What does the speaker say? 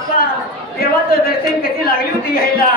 मौली देवाचं दर्शन कधी लागली होती घ्यायला